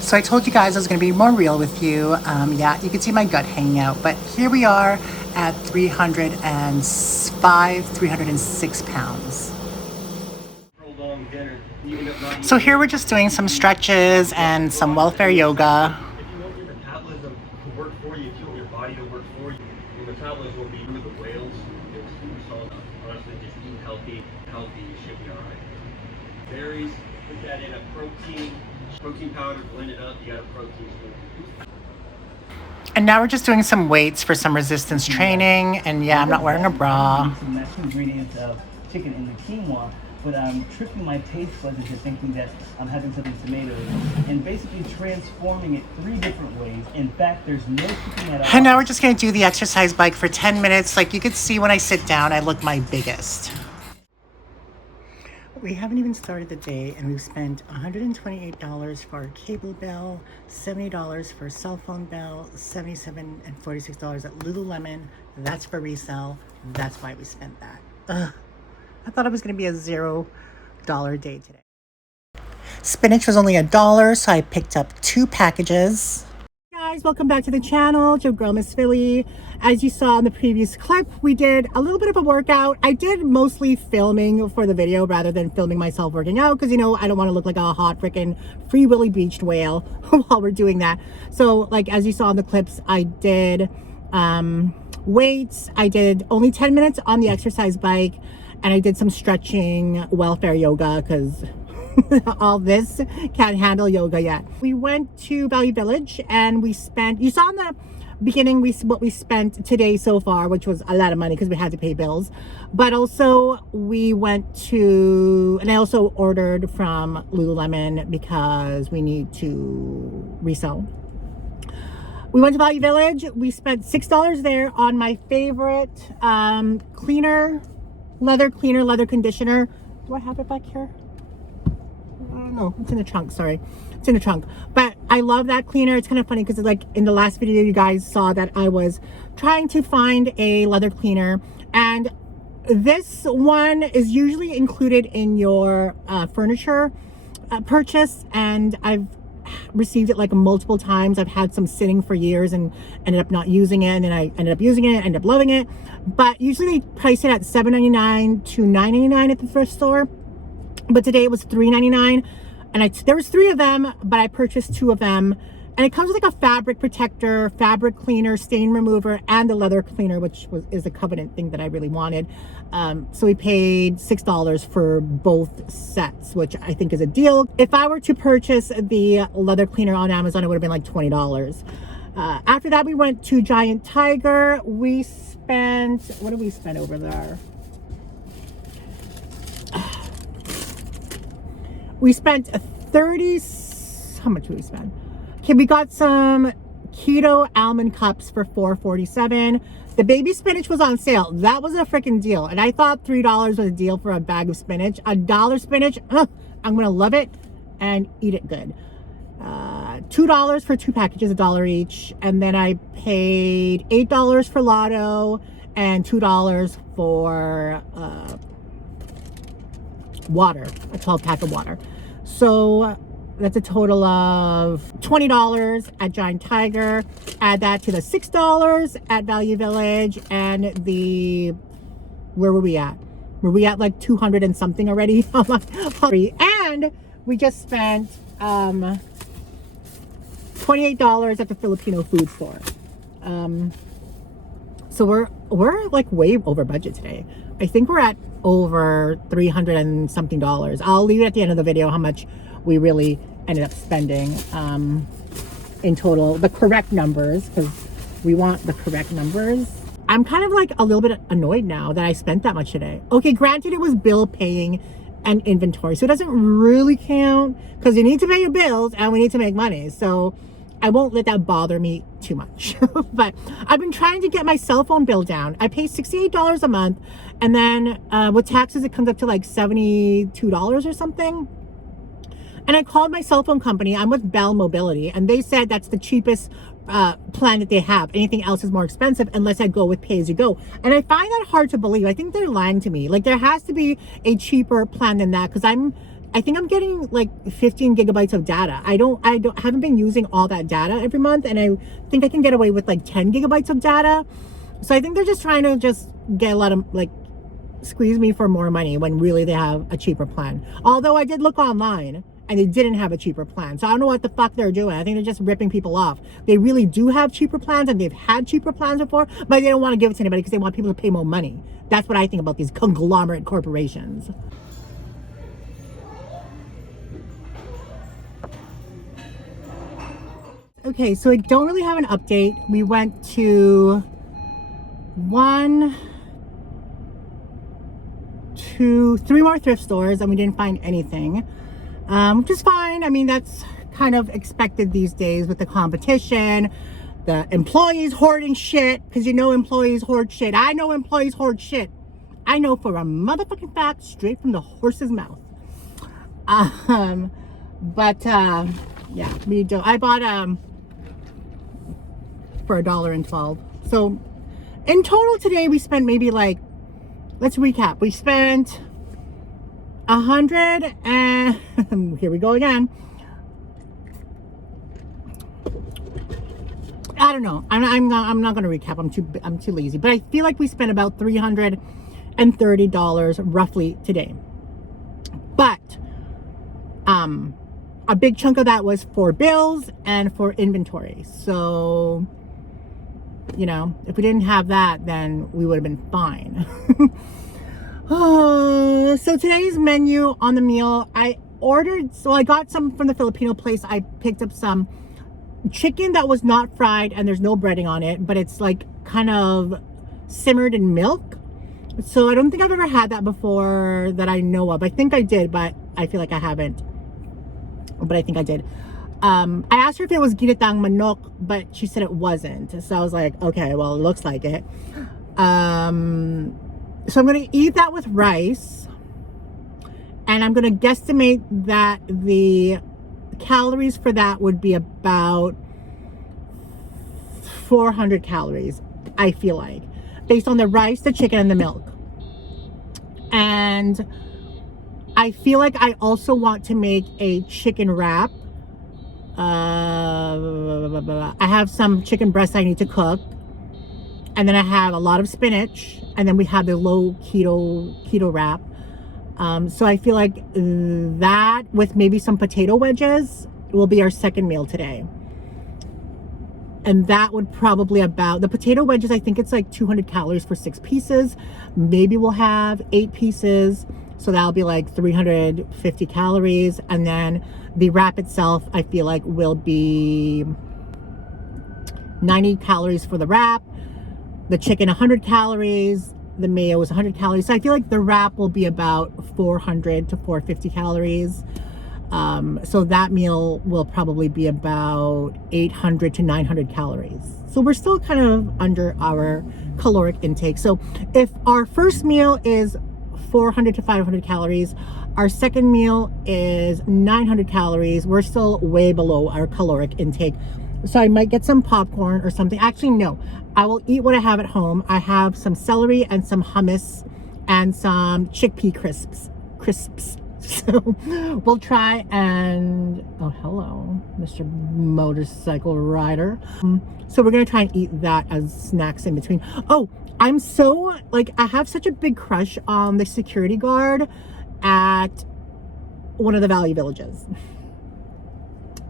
So I told you guys I was going to be more real with you. Yeah, you can see my gut hanging out, but here we are at 306 pounds. So here we're just doing some stretches and some welfare yoga. If you want your metabolism to work for you, if you want your body to work for you, your metabolism will be with the whales. It's super solid. Honestly, just eat healthy, you should be alright. Berries, put that in a protein powder, blend it up, you got a protein smoothie. And now we're just doing some weights for some resistance training. And yeah, I'm not wearing a bra. Some natural ingredients of chicken in the quinoa, but I'm tricking my taste buds into thinking that I'm having something tomatoes and basically transforming it 3 different ways. In fact, there's no cooking at all. And now we're just going to do the exercise bike for 10 minutes. Like you could see when I sit down, I look my biggest. We haven't even started the day and we've spent $128 for our cable bill, $70 for a cell phone bill, $77 and $46 at Lululemon. That's for resale. That's why we spent that. Ugh. I thought it was going to be a $0 day today. Spinach was only $1, so I picked up 2 packages. Hey guys, welcome back to the channel. Joe Girl Miss Philly. As you saw in the previous clip, we did a little bit of a workout. I did mostly filming for the video rather than filming myself working out because, you know, I don't want to look like a hot freaking Free Willy beached whale while we're doing that. So, like, as you saw in the clips, I did weights. I did only 10 minutes on the exercise bike, and I did some stretching, welfare yoga, because all this can't handle yoga yet. We went to Value Village and we spent, you saw in the beginning what we spent today so far, which was a lot of money because we had to pay bills. But also we went to, and I also ordered from Lululemon because we need to resell. We went to Value Village. We spent $6 there on my favorite leather conditioner. Do I have it back here? No, it's in the trunk. Sorry, it's in the trunk. But I love that cleaner. It's kind of funny because, like, in the last video you guys saw that I was trying to find a leather cleaner, and this one is usually included in your furniture purchase, and I've received it like multiple times. I've had some sitting for years and ended up not using it, and then I ended up using it, ended up loving it. But usually they price it at $7.99 to $9.99 at the thrift store. But today it was $3.99, and there was 3 of them, but I purchased 2 of them. And it comes with like a fabric protector, fabric cleaner, stain remover, and the leather cleaner, which is a covenant thing that I really wanted. So we paid $6 for both sets, which I think is a deal. If I were to purchase the leather cleaner on Amazon, it would have been like $20. After that, we went to Giant Tiger. We spent, what did we spend over there? We spent 30, how much did we spend? Okay, we got some keto almond cups for $4.47. The baby spinach was on sale. That was a freaking deal. And I thought $3 was a deal for a bag of spinach. $1 spinach, I'm gonna love it and eat it good. $2 for 2 packages, $1 each. And then I paid $8 for Lotto and $2 for water, a 12-pack of water. So that's a total of $20 at Giant Tiger. Add that to the $6 at Value Village, and where were we at? Were we at like 200 and something already? And we just spent $28 at the Filipino food store. So we're like way over budget today. I think we're at over 300 and something dollars. I'll leave it at the end of the video how much we really ended up spending in total, the correct numbers, because we want the correct numbers. I'm kind of like a little bit annoyed now that I spent that much today. Okay, granted it was bill paying and inventory, so it doesn't really count because you need to pay your bills and we need to make money. So I won't let that bother me too much. But I've been trying to get my cell phone bill down. I pay $68 a month, and then with taxes it comes up to like $72 or something. And I called my cell phone company. I'm with Bell Mobility, and they said that's the cheapest plan that they have. Anything else is more expensive unless I go with pay as you go. And I find that hard to believe. I think they're lying to me. Like, there has to be a cheaper plan than that, because I'm I think I'm getting like 15 gigabytes of data. I haven't been using all that data every month, and I think I can get away with like 10 gigabytes of data. So I think they're just trying to just get a lot of like squeeze me for more money when really they have a cheaper plan. Although I did look online and they didn't have a cheaper plan. So I don't know what the fuck they're doing. I think they're just ripping people off. They really do have cheaper plans, and they've had cheaper plans before, but they don't want to give it to anybody because they want people to pay more money. That's what I think about these conglomerate corporations. Okay, so I don't really have an update. We went to 1, 2, 3 more thrift stores and we didn't find anything, which is fine. I mean, that's kind of expected these days with the competition, the employees hoarding shit, because you know employees hoard shit. I know employees hoard shit. I know for a motherfucking fact, straight from the horse's mouth. Yeah, we do. I bought for $1.12. So in total today we spent maybe like, let's recap. We spent 100 and here we go again. I don't know. I'm not gonna recap. I'm too lazy. But I feel like we spent about $330 roughly today. But a big chunk of that was for bills and for inventory. So, you know, if we didn't have that, then we would have been fine. So today's menu on the meal, I got some from the Filipino place. I picked up some chicken that was not fried and there's no breading on it, but it's like kind of simmered in milk. So I don't think I've ever had that before that I know of. I think I did, but I feel like I haven't. But I think I did. I asked her if it was ginatang manok, but she said it wasn't. So I was like, okay, well, it looks like it. So I'm going to eat that with rice. And I'm going to guesstimate that the calories for that would be about 400 calories, I feel like, based on the rice, the chicken, and the milk. And I feel like I also want to make a chicken wrap. I have some chicken breasts I need to cook, and then I have a lot of spinach, and then we have the low keto wrap. So I feel like that with maybe some potato wedges will be our second meal today. And that would probably about, the potato wedges, I think it's like 200 calories for 6 pieces. Maybe we'll have 8 pieces. So that'll be like 350 calories. And then the wrap itself, I feel like will be 90 calories for the wrap. The chicken, 100 calories. The mayo is 100 calories. So I feel like the wrap will be about 400 to 450 calories. So that meal will probably be about 800 to 900 calories. So we're still kind of under our caloric intake. So if our first meal is 400 to 500 calories, our second meal is 900 calories, we're still way below our caloric intake. So I might get some popcorn or something. Actually, no, I will eat what I have at home. I have some celery and some hummus and some chickpea crisps. So we'll try and, oh, hello, Mr. Motorcycle Rider. So we're going to try and eat that as snacks in between. Oh, I'm so, like, I have such a big crush on the security guard at one of the Valley Villages.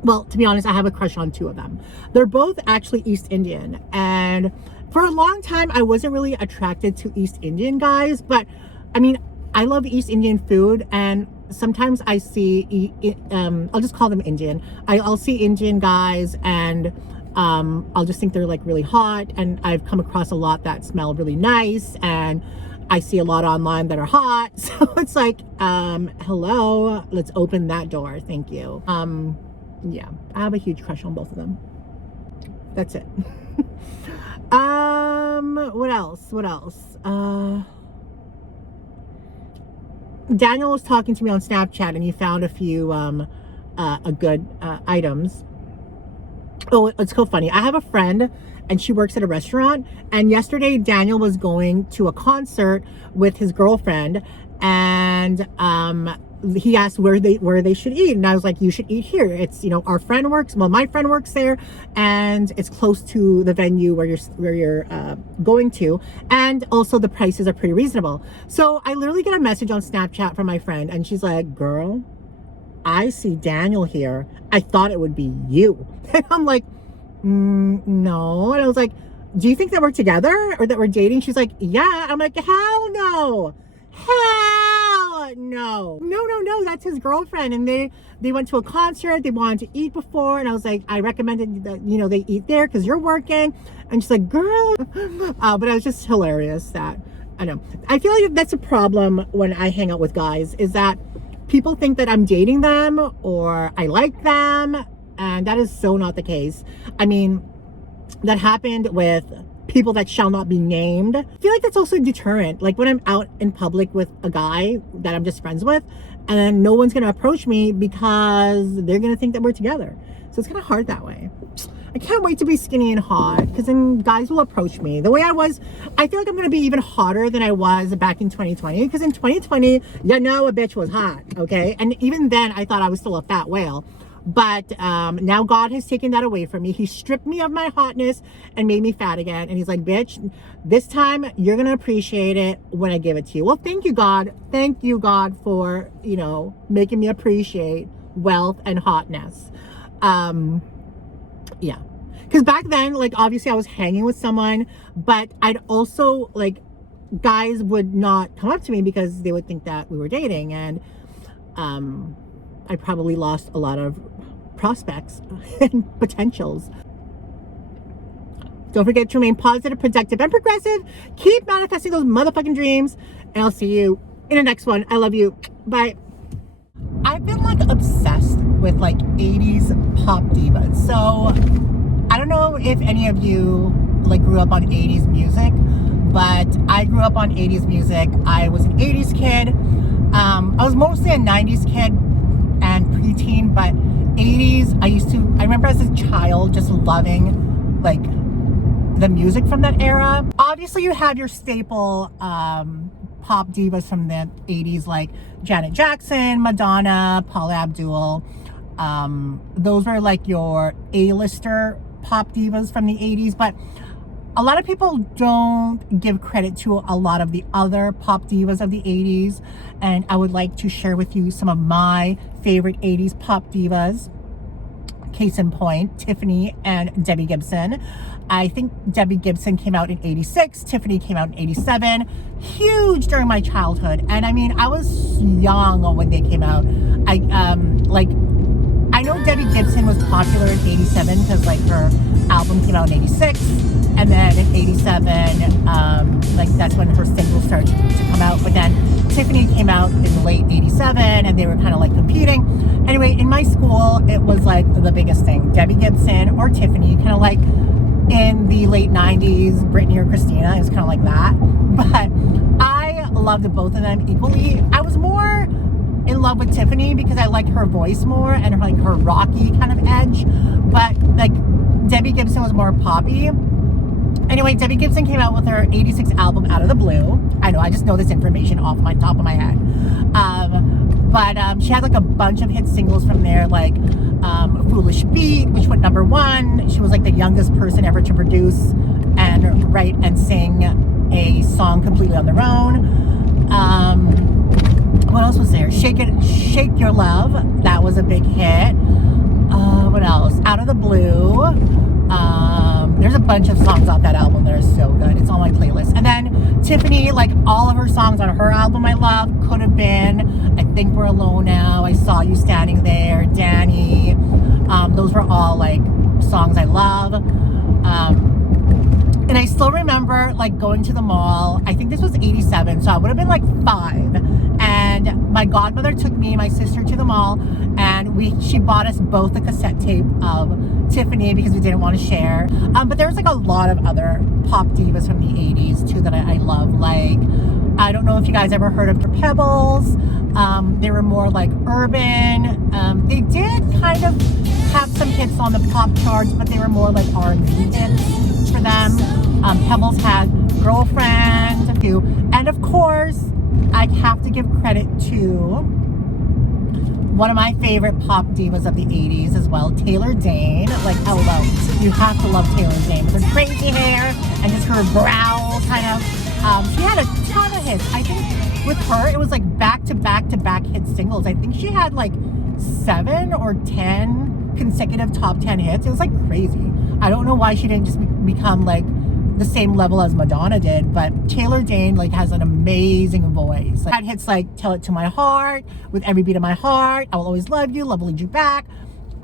Well, to be honest, I have a crush on 2 of them. They're both actually East Indian. And for a long time, I wasn't really attracted to East Indian guys. But, I mean, I love East Indian food. And sometimes I see, I'll just call them Indian. I'll see Indian guys and I'll just think they're like really hot. And I've come across a lot that smell really nice. And I see a lot online that are hot. So it's like, hello, let's open that door. Thank you. Yeah, I have a huge crush on both of them. That's it. What else? Daniel was talking to me on Snapchat and he found a few good items. Oh, it's so funny. I have a friend and she works at a restaurant, and yesterday Daniel was going to a concert with his girlfriend, and he asked where they should eat, and I was like, you should eat here. It's, you know, our friend works, well, my friend works there, and it's close to the venue where you're going to, and also the prices are pretty reasonable. So I literally get a message on Snapchat from my friend, and she's like, girl, I see Daniel here. I thought it would be you. And I'm like, no. And I was like, do you think that we're together or that we're dating? She's like, yeah. I'm like, hell no. Hell no. No, that's his girlfriend. And they went to a concert. They wanted to eat before. And I was like, I recommended that, you know, they eat there because you're working. And she's like, girl. But it was just hilarious that, I know. I feel like that's a problem when I hang out with guys, is that people think that I'm dating them or I like them. And that is so not the case. I mean, that happened with people that shall not be named. I feel like that's also a deterrent. Like when I'm out in public with a guy that I'm just friends with, and then no one's gonna approach me because they're gonna think that we're together. So it's kind of hard that way. I can't wait to be skinny and hot, because then guys will approach me. The way I was, I feel like I'm gonna be even hotter than I was back in 2020. Because in 2020, you know, a bitch was hot, okay? And even then, I thought I was still a fat whale. But now God has taken that away from me. He stripped me of my hotness and made me fat again. And he's like, bitch, this time you're going to appreciate it when I give it to you. Well, thank you, God. Thank you, God, for, you know, making me appreciate wealth and hotness. Yeah. Because back then, like, obviously I was hanging with someone, but I'd also, like, guys would not come up to me because they would think that we were dating. And I probably lost a lot of prospects and potentials. Don't forget to remain positive, productive, and progressive. Keep manifesting those motherfucking dreams. And I'll see you in the next one. I love you. Bye. I've been like obsessed with like 80s pop divas. So I don't know if any of you like grew up on 80s music, but I grew up on 80s music. I was an 80s kid. I was mostly a 90s kid and preteen, but 80s, I remember as a child just loving like the music from that era. Obviously you have your staple pop divas from the 80s like Janet Jackson, Madonna, Paula Abdul. Those were like your A-lister pop divas from the 80s, but a lot of people don't give credit to a lot of the other pop divas of the 80s, and I would like to share with you some of my favorite 80s pop divas. Case in point, Tiffany and Debbie Gibson. I think Debbie Gibson came out in 86, Tiffany came out in 87. Huge during my childhood. And I mean, I was young when they came out. I know Debbie Gibson was popular in 87 because like her album came out in 86, and then in 87 like that's when her singles started to come out. But then Tiffany came out in late 87 and they were kind of like competing. Anyway, in my school it was like the biggest thing, Debbie Gibson or Tiffany, kind of like in the late 90s Britney or Christina. It was kind of like that, but I loved both of them equally. I was more in love with Tiffany because I liked her voice more and like her rocky kind of edge, but like Debbie Gibson was more poppy. Anyway, Debbie Gibson came out with her 86 album Out of the Blue. I know, I just know this information off my top of my head. But she had like a bunch of hit singles from there, like Foolish Beat, which went #1. She was like the youngest person ever to produce and write and sing a song completely on their own. What else was there? Shake Your Love. That was a big hit. What else? Out of the Blue. There's a bunch of songs off that album that are so good. It's on my playlist. And then Tiffany, like all of her songs on her album I love. Could Have Been, I Think We're Alone Now, I Saw You Standing There, Danny. Those were all like songs I love. And I still remember like going to the mall. I think this was 87, so I would have been like 5. And my godmother took me and my sister to the mall, and she bought us both a cassette tape of Tiffany because we didn't want to share. But there was like a lot of other pop divas from the 80s too that I love. Like, I don't know if you guys ever heard of the Pebbles. They were more like urban. They did kind of have some hits on the pop charts, but they were more like R&B hits for them. Pebbles had Girlfriend too. And of course, I have to give credit to one of my favorite pop divas of the 80s as well, Taylor Dane. Like, hello, you have to love Taylor Dane with her crazy hair and just her brow kind of. She had a ton of hits. I think with her, it was like back to back to back hit singles. I think she had like 7 or 10 consecutive top 10 hits. It was like crazy. I don't know why she didn't just become like the same level as Madonna did, but Taylor Dane like has an amazing voice. Like, had hits like Tell It to My Heart, With Every Beat of My Heart, I Will Always Love You, Love Will Lead You Back.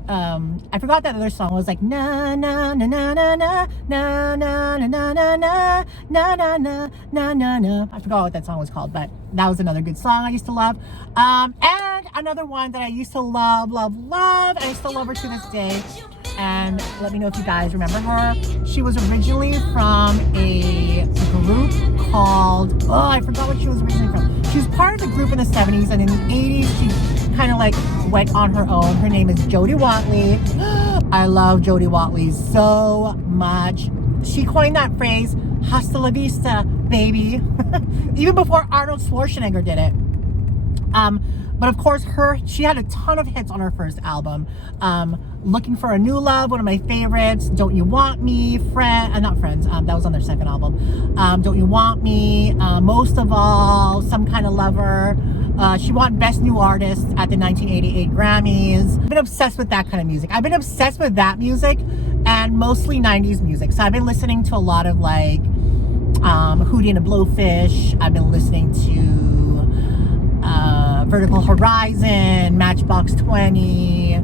I forgot that other song was like na na na na na na na na na na na na na na na na na. I forgot what that song was called, but that was another good song I used to love. And another one that I used to love, and I still love her to this day. And let me know if you guys remember her. She was originally from a group called, I forgot what she was originally from. She was part of the group in the 70s, and in the 80s she kind of like went on her own. Her name is Jody Watley. I love Jody Watley so much. She coined that phrase, hasta la vista, baby. Even before Arnold Schwarzenegger did it. But of course, she had a ton of hits on her first album. Looking for a New Love, one of my favorites. Don't You Want Me, not Friends, that was on their second album. Don't You Want Me, Most of All, Some Kind of Lover. She won Best New Artist at the 1988 Grammys. I've been obsessed with that kind of music. I've been obsessed with that music and mostly 90s music. So I've been listening to a lot of like Hootie and the Blowfish. I've been listening to Vertical Horizon, Matchbox 20,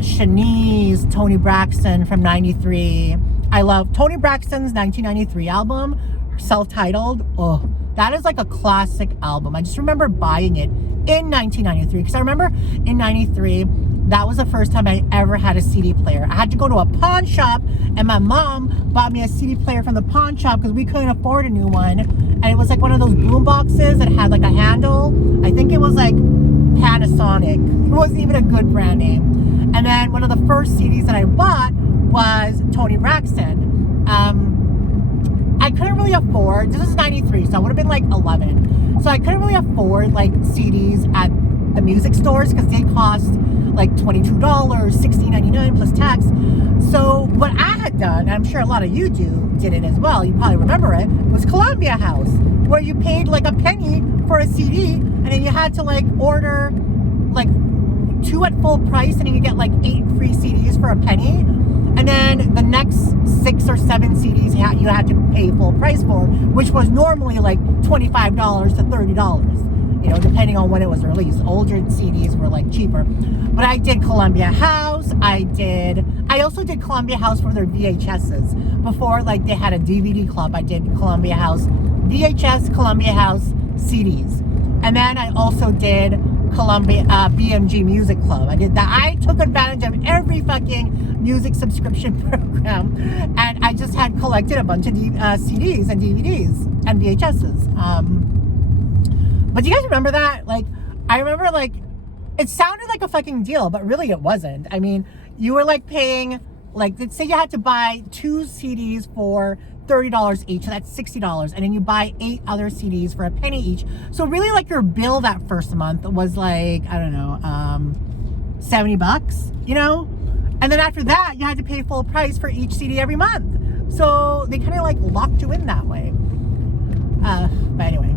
Shanice, Toni Braxton from 93. I love Toni Braxton's 1993 album, self-titled. Oh, that is like a classic album. I just remember buying it in 1993 because I remember in 93, that was the first time I ever had a CD player. I had to go to a pawn shop and my mom bought me a CD player from the pawn shop because we couldn't afford a new one. And it was like one of those boom boxes that had like a handle. I think it was like Panasonic. It wasn't even a good brand name. And then one of the first CDs that I bought was Toni Braxton. I couldn't really afford, this is 93, so I would have been like 11. So I couldn't really afford like CDs at the music stores because they cost like $22, $16.99 plus tax. So what I had done, and I'm sure a lot of you did it as well, you probably remember it, was Columbia House, where you paid like a penny for a CD, and then you had to like order like 2 at full price, and then you get like 8 free CDs for a penny. And then the next 6 or 7 CDs you had to pay full price for, which was normally like $25 to $30, you know, depending on when it was released. Older CDs were like cheaper. But I did Columbia House. I also did Columbia House for their VHSs. Before like they had a DVD club, I did Columbia House VHS, Columbia House CDs. And then I also did Columbia BMG Music Club. I did that. I took advantage of every fucking music subscription program, and I just had collected a bunch of CDs and DVDs and VHSs. But do you guys remember that? Like, I remember like it sounded like a fucking deal, but really it wasn't. I mean, you were like paying, like, let's say you had to buy 2 CDs for $30 each, so that's $60, and then you buy 8 other CDs for a penny each. So really, like, your bill that first month was like, I don't know, $70, you know? And then after that, you had to pay full price for each CD every month. So they kind of like locked you in that way. But anyway,